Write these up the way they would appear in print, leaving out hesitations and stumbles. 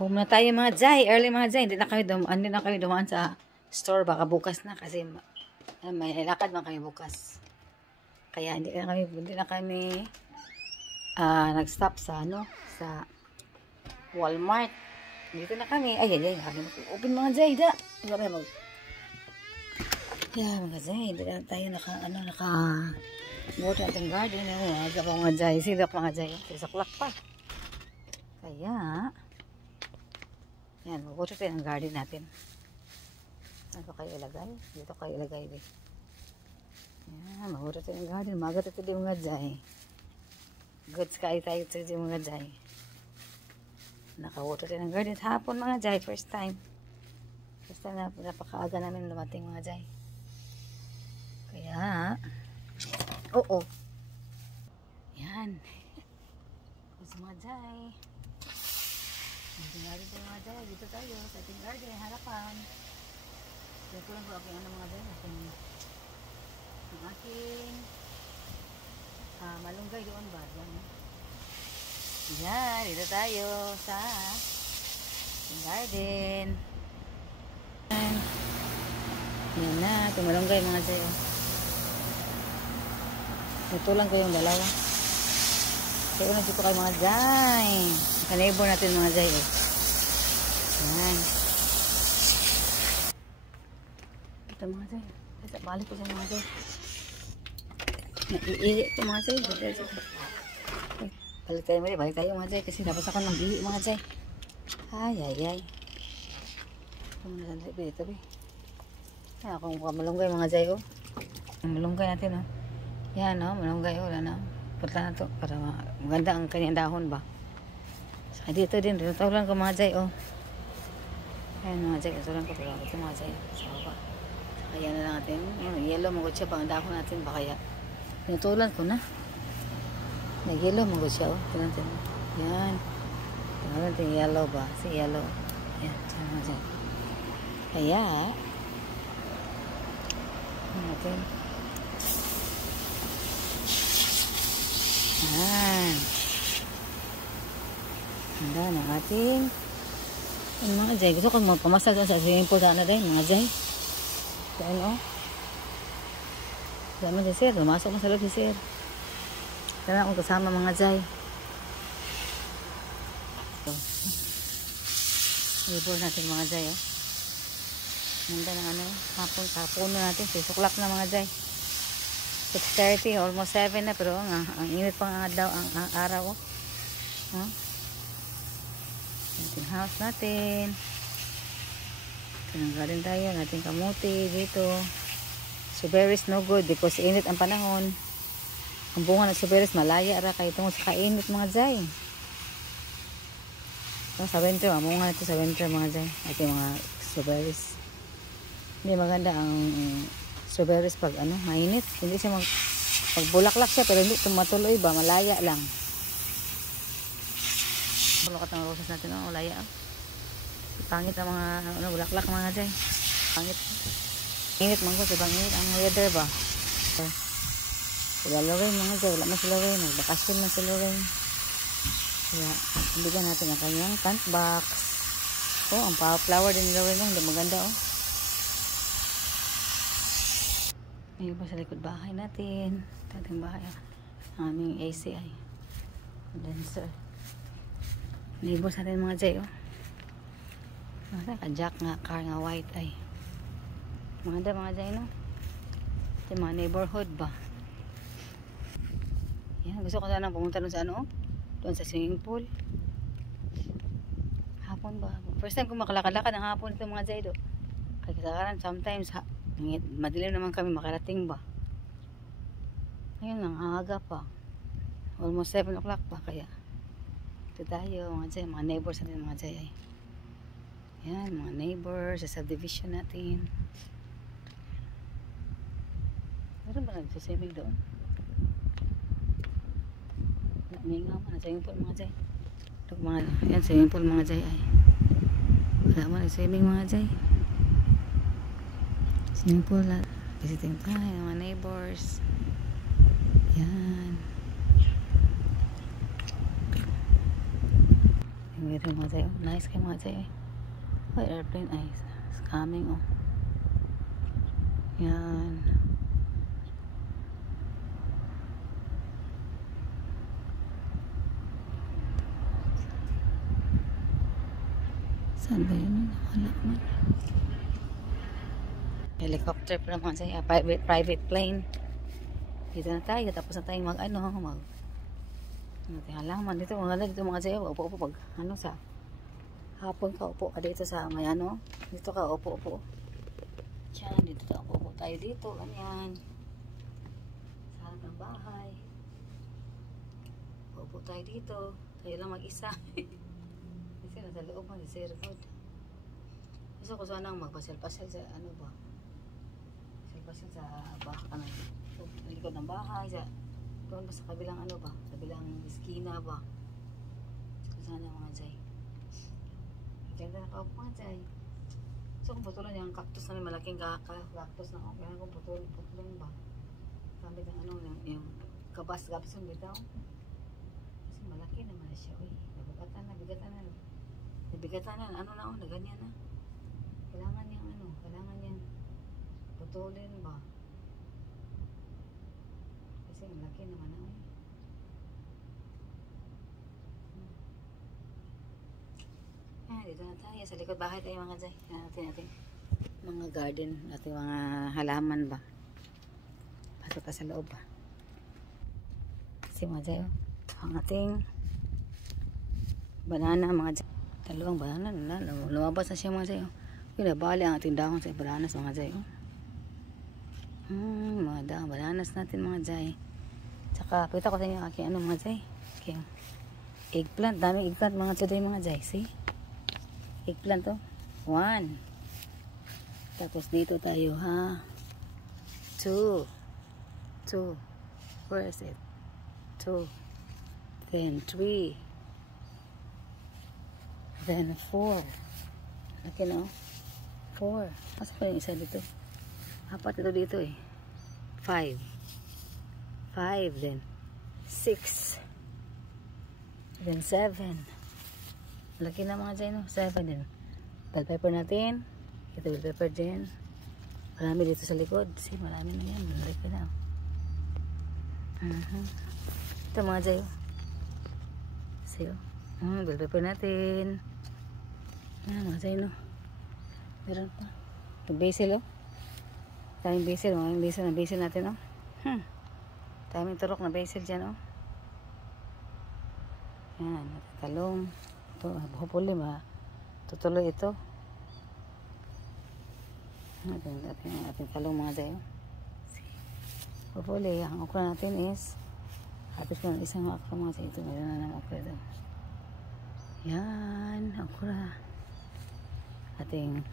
Home na tayo mga Jai. Early mga Jai. Hindi na kami dumaan sa store. Baka bukas na kasi may lakad man kami bukas. Kaya hindi na kami nag-stop sa sa Walmart. Dito na kami. Ay. Open mga Jai. Yeah, mga Jai. Hindi na tayo water natin garden. Aga pa mga Jai. Silak mga Jai. Saklak pa. Kaya yan, mag-water tayo ng garden natin. Ano kayo ilagay? Dito kayo ilagay din. Yan, mag-water tayo ng garden. Magat ito din mga Jai. Goods kayo tayo ito din mga Jai. Naka-water tayo ng garden. Hapon mga Jai, first time. First time na napakaaga namin lumating mga Jai. Kaya, oo. Yan. Gusto mga Jai. Dito tayo sa ating garden, harapan. Dito lang po aking mga Jai. Ang aking malunggay doon ba? Yan, dito tayo sa ating garden. Yan na, ito malunggay mga Jai. Ito lang ko yung dalawa. Kaya na dito kayo mga Jai. Ka-neighbor natin mga Jai. Yan. Ito mga Jai. Balik ko sa mga Jai. Naiihi ito mga Jai. Balik tayo mga Jai. Kasi dapat ako ng bihi mga Jai. Ay. Ito mga Jai. Tabi. Yan akong malunggay mga Jai. Ang malunggay natin. Yan malunggay. Wala na. Putla na to. Para maganda ang kanyang dahon ba. Saka dito din. Tinutulan ko mga Jai. Ayan mga Jai. Tinutulan ko. Pero ito mga Jai. Sa baba. Saka yan na lang natin. Yellow magod siya. Ang dahon natin ba kaya. Tinutulan ko na. Yellow magod siya. Ito natin. Yan. Tingnan natin yellow ba. Si yellow. Yan. Ito mga Jai. Kaya. Ito natin. Ayan. Handa ng ating mga Jai. Gusto ko magpamasal sa swimming pool sana rin mga Jai. Ayan Sama si Sir. Lumasok mo sa loob si Sir. Kaya akong kasama mga Jai. Ito. Ibor natin mga Jai. Handa ng hapon. Kapuno natin. 6 o'clock na mga Jai. 6:30, almost 7 na, pero ang init pa nga daw ang araw. Ating house natin. Tinanggalin tayo ng ating kamuti dito. Strawberries no good because init ang panahon. Ang bunga ng strawberries malaya ra kay tungod sa kainit mga Jai. Sa winter, ang bunga nito sa winter mga Jai. Ating mga strawberries. Hindi maganda ang strawberries pag mainit. Hindi siya pag bulaklak siya pero hindi tumatuloy ba, malaya lang. Bulakat ng roses natin, malaya. Pangit ang mga bulaklak mga Jai. Pangit. Init man ko sa bangit ang weather ba. Sila Lorraine mga Jai, wala man si Lorraine, nagbakasyon na si Lorraine. Kaya bigyan natin ang kanyang plant box. Ang flower din ni Lorraine, hindi maganda Ngayon pa sa likod bahay natin. Ating bahay. Ang aming ACI. Condenser. Neighbors natin mga Jai. Naka-jack nga. Car nga white ay. Mga Jai Ito mga neighborhood ba. Yan. Gusto ko sana pumunta doon sa doon sa swimming pool. Hapon ba. First time ko makalakad-lakad ng hapon ito mga Jai Kaya kasakaran sometimes madilim naman kami makarating ba. Ngayon lang, aga pa. Almost 7 o'clock pa kaya. Ito tayo mga Jai, mga neighbors natin mga Jai. Yan, mga neighbors sa subdivision natin. Meron ba nagsaswimming doon? May nga man, swimming pool mga Jai. Yan, swimming pool mga Jai ay. Wala mo nagswimming mga Jai. Swimming pool lang. Visiting tayo, mga neighbors. Yan. Meron mga Jay. Nice kayo mga Jay. Oh, airplane ay coming oh. Yan. Saan ba yun? Wala man. Helicopter pa naman siya. Private plane. Dito na tayo. Tapos na tayo mag halaman dito. Dito mga siya. Upo pag sa hapon ka. Upo ka dito sa may Dito ka. Upo. Yan. Dito ka. Upo tayo dito. Ganyan. Sa harap ng bahay. Upo tayo dito. Tayo lang mag-isa. Kasi nasa loob mo. Sa airport. Gusto ko sanang magpasyal-pasyal sa pasyal sa likod ng bahay doon ba sa kabilang kabilang iskina ba. Gusto sana mga Jay. Diyan na nakaupo mga Jay. So kung putulan yung cactus na malaking cactus na kaya kung putulan ba gamit ng yung kabas yung bitaw kasi malaki naman siya. Nabigatan na na ganyan na. Kailangan niyang putulin ba? Kasi malaki naman na. Dito na tayo. Sa likod bahay tayo mga Jay. Natin mga garden. Ating mga halaman ba? Pasok ka sa loob ba? Kasi mga Jay, ang ating banana mga Jay. Dalawang banana na. Lumabas na siya mga Jay. Pinabali ang ating dahon sa bananas mga Jay. Mga dahon bananas natin mga Jay. Tsaka kita ko sa inyo aking mga Jay. Okay. Eggplant. Daming eggplant mga today mga Jay. See? Eggplant to. 1. Tapos dito tayo ha. 2. Where is it? 2. Then 3. Then 4. Laki na 4. Pasok pa yung isa dito. 4 ito dito 5. Then 6. Then 7. Laki na mga Jay 7 din. Bell pepper natin. Ito bell pepper din. Marami dito sa likod. See, marami na yan. Laki na. Ito mga Jay. See, bell pepper natin. Mga Jay meron pa. Ito basil Daming basil. Mga basil natin Daming turok na basil dyan Yan. Talong. Ito. Hopefully tutuloy ito. Ating talong mga Jay. Hopefully ang okra natin is habis ko ng isang okra mga Jay. Ito. Meron na ng okra ito. Yan. Okra. Ating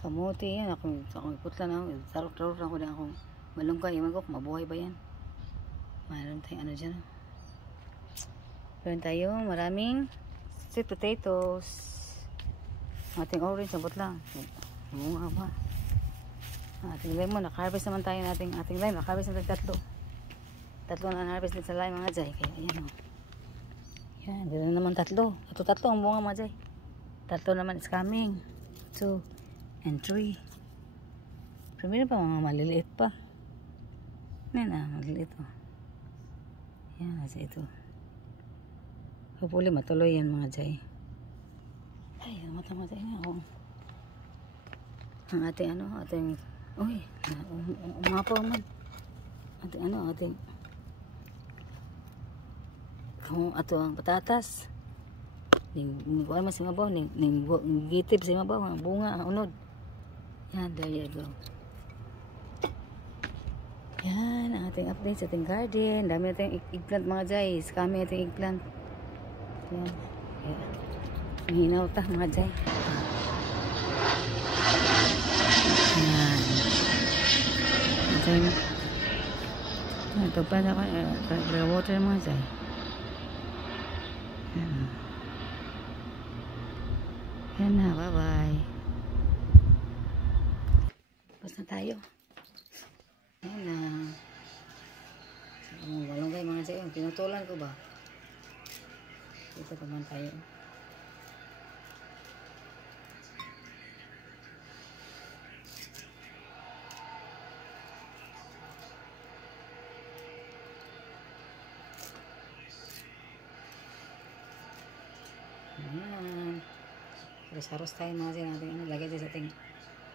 kamuti yan. Akong iputla na. Tarok-tarok lang ko na akong malungkay. Iwan ko kung mabuhay ba yan. Mayroon tayong dyan. Meron tayong maraming sweet potatoes. Ating orange. Sabot lang. Munga ba. Ating lemon. Naka-harvest naman tayo nating ating lime. Naka-harvest natin 3. 3 na harvest din sa lime mga Jay. Kaya ayan Yan. Dito naman 3. Ito 3 ang bunga mga Jay. 3 naman is coming. 2 and 3. Pero meron pa mga maliliit pa. Maliliit Yan, nasa ito. Hopefully matuloy yan mga Jay. Ay, mata-mata na ako. Ang ating umapaw man. Ating kung ang patatas. Kuha man sa mabaw, gitib sa mabaw, bunga, unod. Yan, there you go. Yan, ang ating update sa ating garden. Dami natin eggplant mga Jay. Kami ating eggplant. Yan. Mahinaw ta mga Jay. Yan. Ito pa sa water mga Jay. Yan. Yan na, bye-bye. Tapos na tayo. Yan na. Walong kayo mga Jay. Pinutulan ko ba? Dito naman tayo. Ayan. Haros-haros tayo mga Jay natin. Ano, lagay tayo sa ating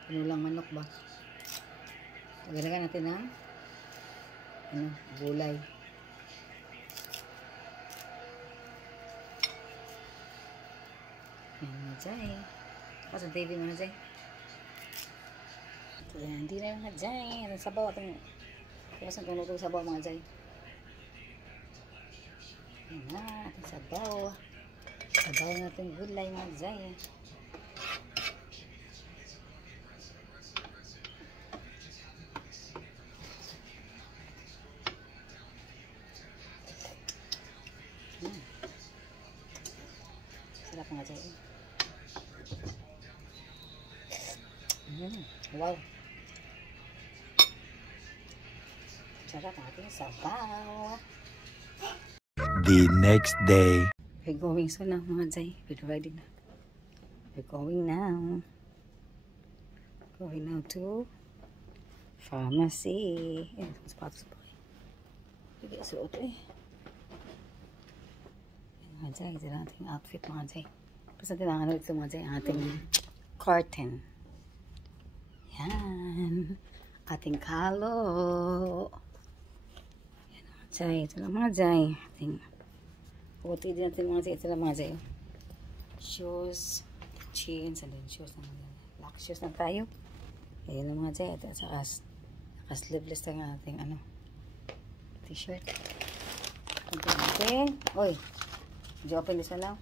pinulang manok ba? Lagyan natin ng gulay. Ayan mga Jay. Ako sa TV mga Jay. Ayan, hindi na mga Jay. Anong sabaw ating kumasan kung luto sabaw mga Jay. Ayan na, ating sabaw. Sabaw natin gulay mga Jay. Sarap mga Jay. Wow. Sarap ang ating sabaw. The next day. We're going soon now mga Jay. We're ready na. We're going now. Going now to pharmacy. Ayan, sapatos pa kayo. Hindi ka suot eh. Ayan mga Jay. Ito lang ating outfit mga Jay. Basta tinangan ulit ito mga Jay. Ating curtain. Yan. Ating kalo. Yan mga Jay. Ito lang mga Jay. Ating puti din natin mga Jay. Ito lang mga Jay. Shoes. Jeans. And then shoes. Black shoes na tayo. Ayan lang mga Jay. At saka sleeveless lang ating t-shirt. Ito natin. Oy. Did you open this one now?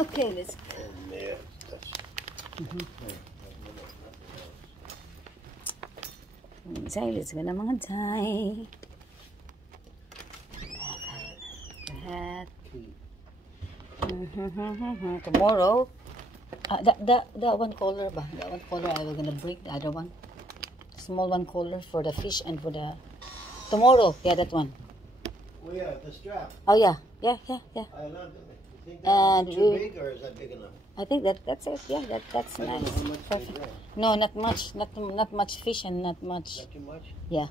Okay, let's go. Jay, let's go na mga Jay. Okay. Tomorrow, that one color ba? That one color I was gonna bring the other one. Small one color for the fish and for the tomorrow. Yeah, that one. Oh yeah, the strap. Oh yeah. I love it. You think And that's too big or is that big enough? I think that's it. Yeah, that's I don't nice. know how much they Perfect. weigh. No, not much. Not much fish and not much. Not too much? Yeah,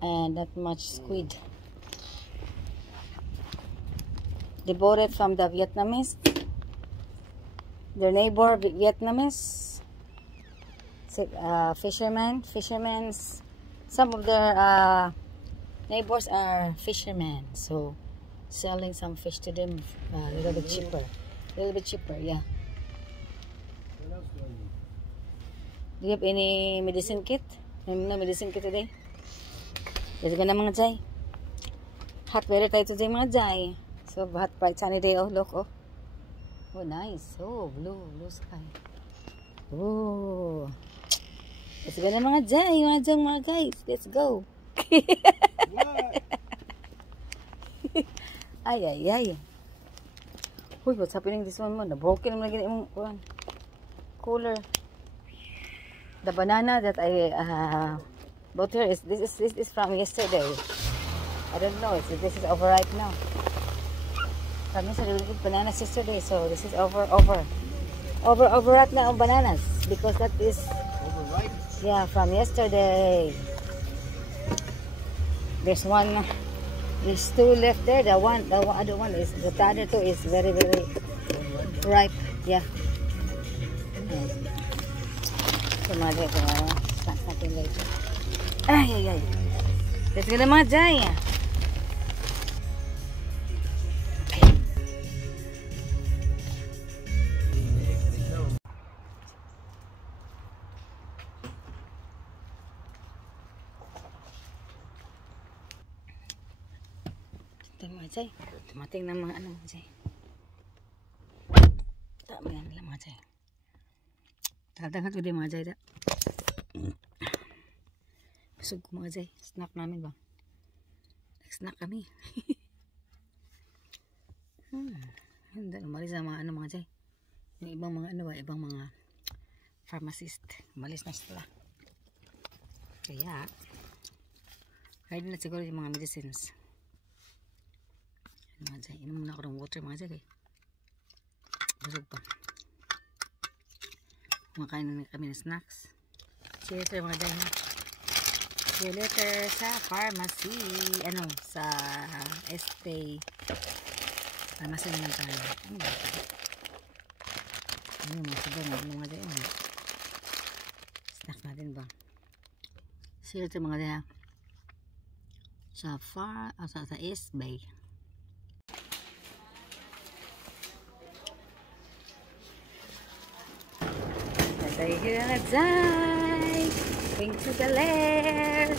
and not much squid. They bought it from the Vietnamese. Their neighbor Vietnamese. Fishermen's. Some of their neighbors are fishermen, so selling some fish to them a little bit cheaper. Yeah. What else do I need? Do you have any medicine kit? No medicine kit today? Let's go na mga Jay. Hot weather tayo today mga Jay. So hot bright sunny day. Oh look oh. Oh nice. Oh blue sky. Oh. Let's go na mga Jay. Mga guys. Let's go. What? Ay. Uy, what's happening this one mo? Na-broken naman lagi yung cooler. The banana that I bought here this is from yesterday. I don't know. This is overripe now. From yesterday, we did bananas yesterday, so this is overripe na ang bananas because that is Overripe? yeah from yesterday. There's two left there. The other one is the other two is very ripe. Yeah. Sumali ko na snacks natin later. Ay. Let's go na mga Jay. Ito mga Jay. Tumating na mga mga Jay. Tama yan nila mga Jay. Tadagat ko din mga Jay. Busog ko mga Jay. Snack namin ba? Nag-snack kami. Hindi umalis ang mga mga Jay. Yung ibang mga ibang mga pharmacist. Umalis na sila. Kaya ready na siguro yung mga medicines. Mga Jay, inom muna ako ng water mga Jay. Busog pa. Kumakain na kami ng snacks. See you later mga Jay. See you later sa pharmacy. Sa Estee. Pharmacy naman tayo. Mga sabaw mga Jay. Snack natin ba? See you later mga Jay. Sa East Bay. Tayo here na Jay. Going to the left.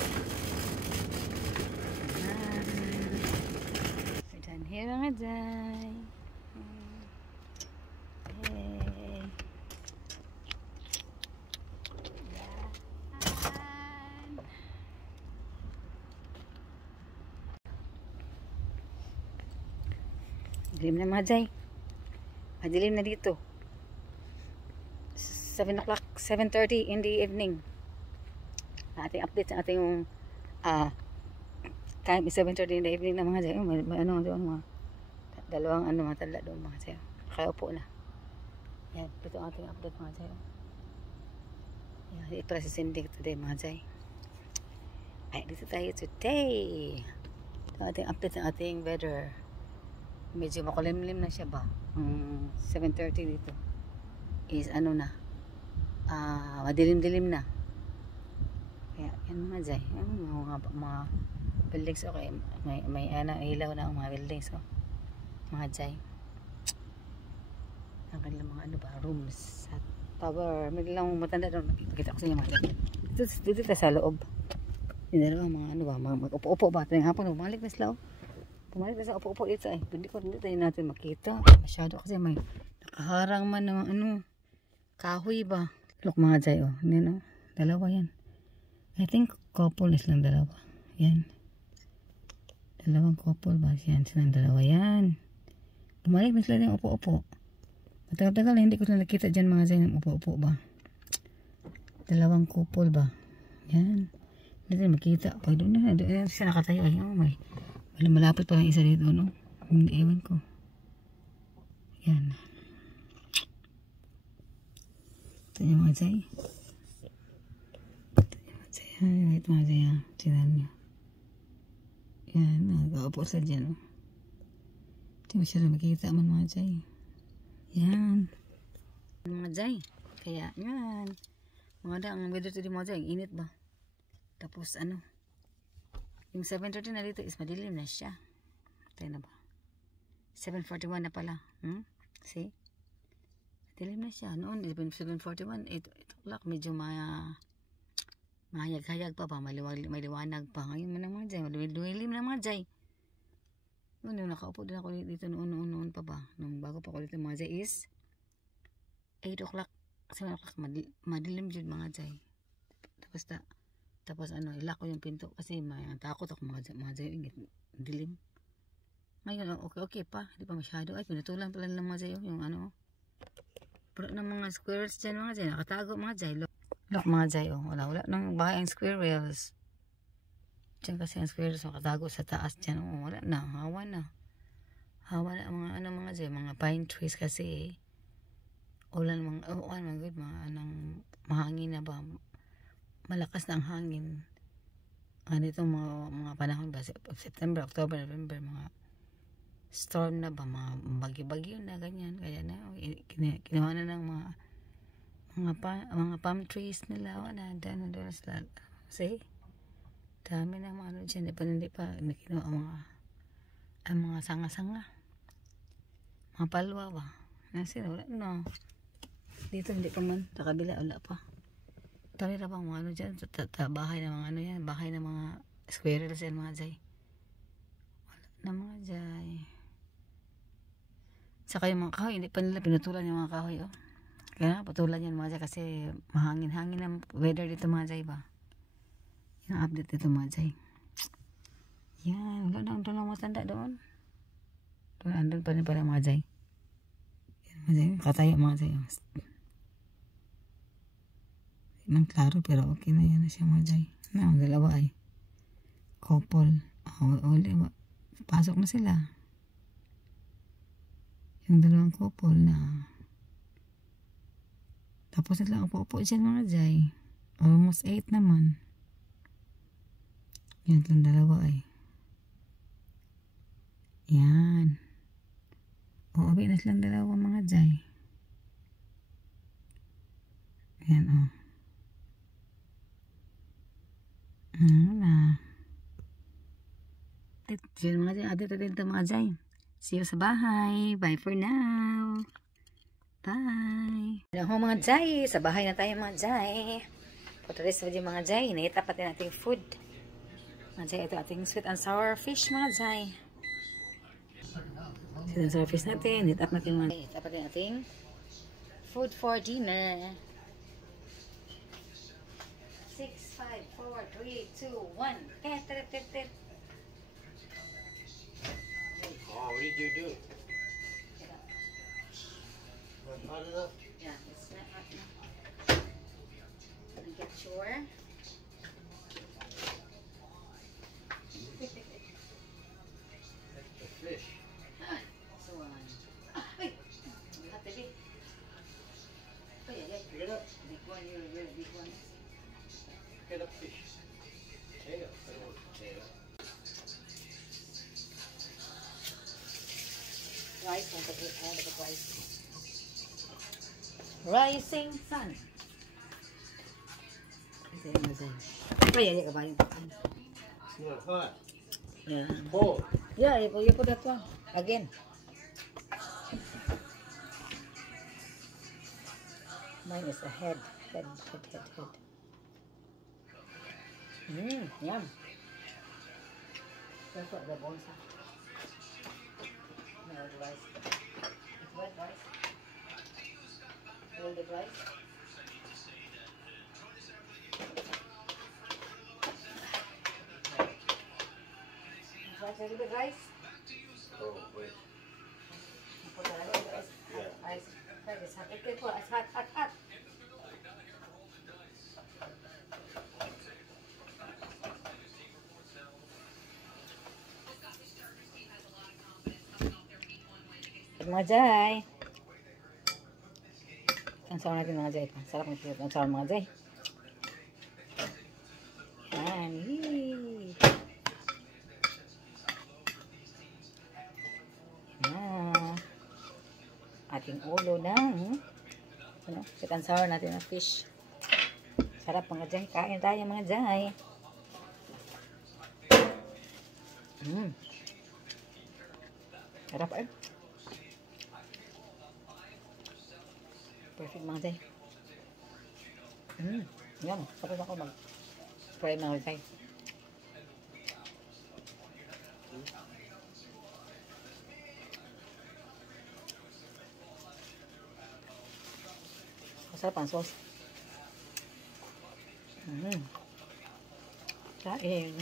We're done here na Jay. Hey. Dilim na mga Jay. Madilim na dito. 7 o'clock, 7:30 in the evening. Ating update sa ating time is 7:30 in the evening na mga Jay. May doon mga dalawang mga tala doon mga Jay. Kaya upo na. Yan, ito ang ating update mga Jay. Yan, ito si Cindy today mga Jay. Ay, dito tayo today. Ito ang ating update sa ating weather. Medyo makulimlim na siya ba? 7:30 dito. Is madilim-dilim na. Kaya yan mga Jay. Mga buildings okay. May ilaw na ang mga buildings mga Jay. Ang kanilang mga rooms at tower. May lang matanda doon. Nakikita ko sa inyo mga Jay. Dito tayo sa loob. Yung dalawa mga mag-upo-upo ba? Ito yung hapon. Bumalik na sila Bumalik na sa upo-upo dito Hindi tayo natin makita. Masyado kasi may nakaharang man ng kahoy ba. Look mga Jay dalawa yan. I think couple is lang dalawa. Yan. Dalawang couple ba? Yan silang dalawa yan. Bumalik na sila yung upo-upo. Matagal-tagal hindi ko na nakita dyan mga Jay ng upo-upo ba. Dalawang couple ba. Yan. Hindi tayo makita. Pag doon na siya nakatayo. May malapit pa lang isa dito Hindi ewan ko. Yan. Ito yung mga Jay. Wait mga Jay Tinan nyo. Yan. Nagkaupo sa dyan Hindi masyado makikita man mga Jay. Yan. Mga Jay. Kaya yan. Mga ang weather today mga Jay. Init ba? Tapos yung 7:30 na dito is madilim na siya. Tayo na ba? 7:41 na pala. See? Dilim na siya. Noon, 7:41, 8 o'clock, medyo mahayag-hayag pa ba, may liwanag pa. Ngayon man mga Jay, duwilim na mga Jay. Noon, nakaupo din ako dito noon pa ba. Nung bago pa ako dito mga Jay is 8 o'clock, 7 o'clock, madilim dyan mga Jay. Tapos ilak ko yung pinto kasi may takot ako mga Jay, dilim. Ngayon, okay pa, hindi pa masyado. Ay, pinatulan pala lang mga Jay, yung puro ng mga squirrels dyan mga Jay. Nakatago mga Jay. Look mga Jay. Wala nang bahay ang squirrels. Diyan kasi ang squirrels nakatago sa taas dyan. Wala na. Hawa na mga mga Jay. Mga pine trees kasi ulan mga good. Mga mahangin na ba. Malakas na ang hangin. Itong mga panahon ba. September, October, November. Mga storm na ba, mga bagyo-bagyo na ganyan, kaya na kinuha na ng mga palm trees nila, wala doon sila, see, dami ng mga dyan, hindi pa kinuha ang mga sanga-sanga, mga palwa ba, sila, wala dito hindi pa man, sa kabila wala pa, dami na bang mga dyan, bahay ng mga yan, bahay ng mga squirrels yan mga Jay, wala na mga Jay. Saka yung mga kahoy, hindi pa nila pinutulan yung mga kahoy Kaya patulan yan mga Jay kasi mahangin-hangin ang weather dito mga Jay ba. Yung update dito mga Jay. Yan, wala na doon lang matanda doon. Doon, andun pa rin pala mga Jay. Yan mga Jay, katayo mga Jay. Nang klaro pero okay na yan na siya mga Jay. Dalawa ay couple. Pasok na sila. Yung dalawang couple na. Tapos na lang upo-upo dyan mga Jay. Almost 8 naman. Yan lang dalawa ay. Yan. O, abi na silang dalawa mga Jay. Yan o. Ano na. Yan mga Jay. Adito din ito mga Jay. See you sa bahay. Bye for now. Bye. Hello mga Jay. Sa bahay na tayo mga Jay. For today's video mga Jay. Naitap natin ating food. Mga Jay, ito ating sweet and sour fish mga Jay. Sweet and sour fish natin. Naitap natin mga Jay. Naitap natin ating food for dinner. 6, 5, 4, 3, 2, 1. Tet. Oh, what did you do? Not hot enough? Yeah, it's not hot enough. And get sure. The fish. So, wait. Hot baby. Wait. Pick it up. Big one, you're big one. Pick up fish. Potato. I don't want potato. Rice, want to put rice. Rising sun. Ito yung mazay. Ay, ka ba yung pakan? It's not hot. Yeah. It's cold. Yeah, you put that one. Again. Mine is a head. Head. Yum. That's what the bones are. No, the rice. It's wet rice. Roll the rice. Try to do the rice. Oh, wait. Put the rice. Rice. It's hot. It's hot. Mga Jay. Ang sarap natin mga Jay. Sarap natin ang sarap mga Jay. Yan. Yan. Ating ulo ng sweet and sour natin na fish. Sarap mga Jay. Kain tayo mga Jay. Sarap eh. Perfect mga Jay. Yan. Tapos ako mag-fry mga Jay. Masarap ang sauce. Kain.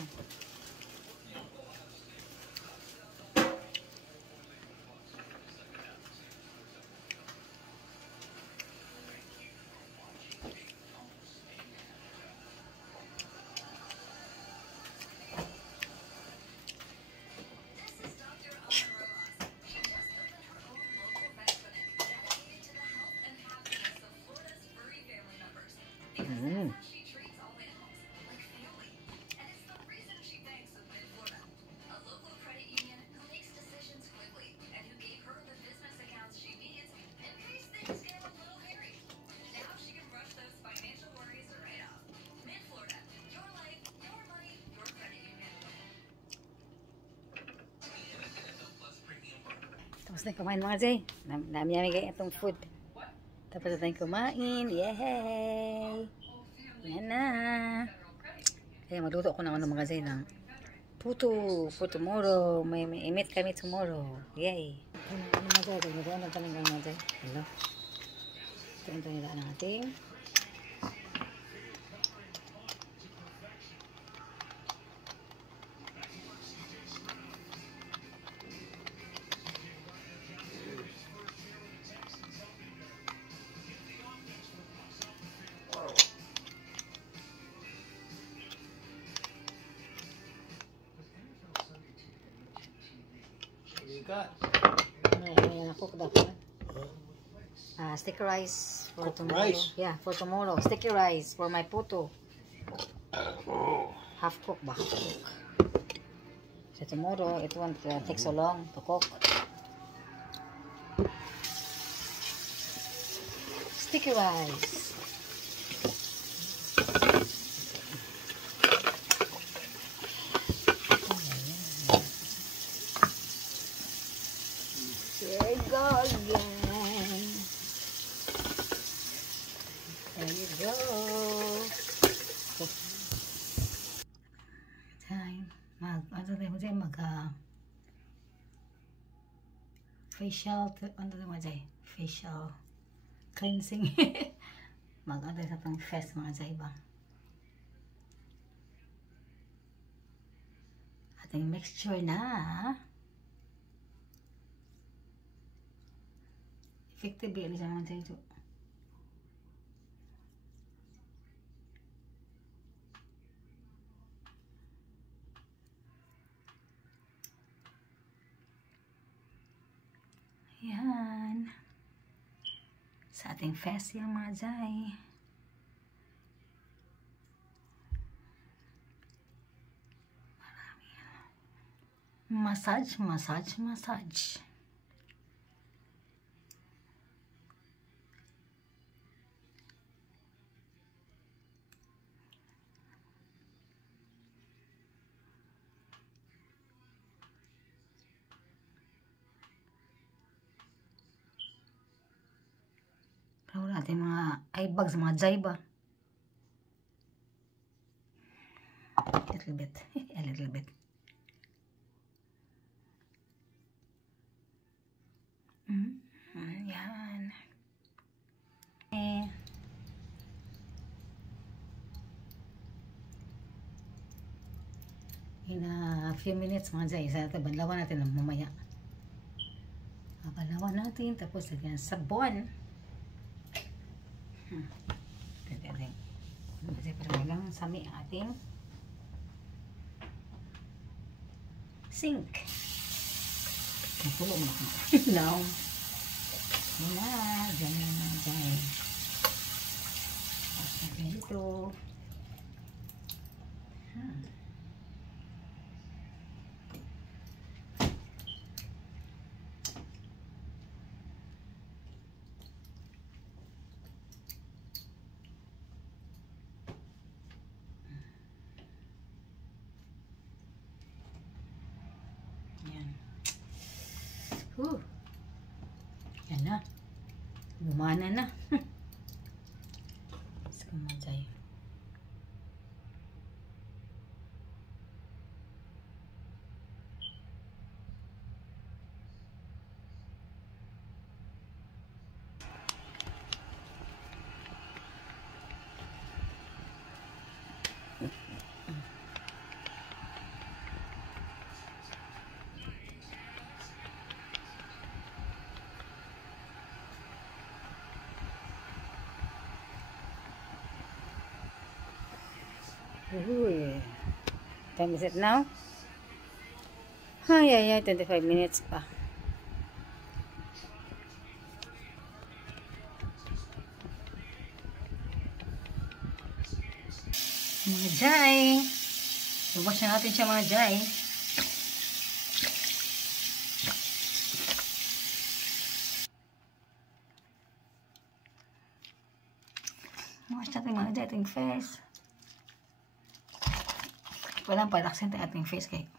Tapos na kumain mga Jay. Dami-dami kayo itong food. Tapos na tayong kumain. Yay! Yan na. Kaya magluto ako ng mga Jay ng puto for tomorrow. May meet kami tomorrow. Yay! Ano mga Jay? Naglutoan na kami mga Jay. Hello. Ito nila natin. What do you got? Ano Ayan, cook dapat. Sticky rice for Cooked tomorrow. rice? Yeah, for tomorrow. Sticky rice for my puto. Oh. Half cook ba? Half cook. So tomorrow, it won't take so long to cook. Sticky rice. Here we go again. There you go. Time. Ano tayo mag facial, ano tayo facial cleansing. Mag-ano sa pang face mga jay ba? Ating mixture na. Effective yan sa mga jay ito. Yan. Sa ating face yung mga jay. Massage, massage, massage. Pero natin mga eye bags, mga jay ba? A little bit. A little bit. Yan. In a few minutes mga jay, isa natin, banlawan natin ng mamaya. Banlawan natin, tapos lagyan sabon. Pwede natin. Kasi parang lang sami ang ating sink. Napulo mo na ako. Now, yun na, dyan na mga jay. Tapos natin ito. Yan. Yan na. Gumana na. Let's go mga jay. Time is it now? Ay, 25 minutes pa. Mga jay. Wash na natin siya mga jay. Wash natin mga jay ating face. Walang palaksin tayo ating face kay.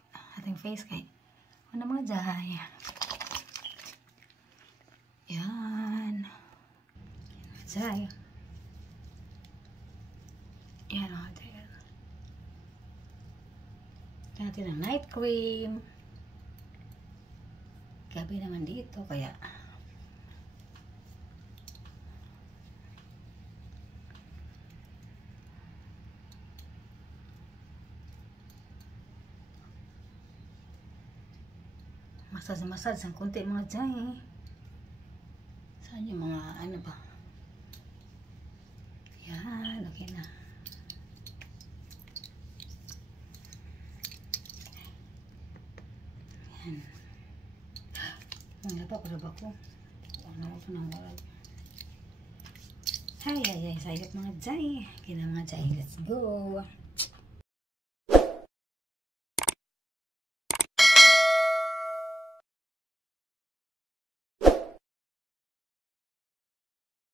Ano mga jay. Yan. Jay. Yan o. Natin ang night cream. Gabi naman dito kaya massage ang konti mga jay. Saan yung mga ano ba? Yan, okay na. Yan. Ang laba, kuraba ko. Ano ito nang warag. Ay, sayop mga jay. Kina mga jay, let's go.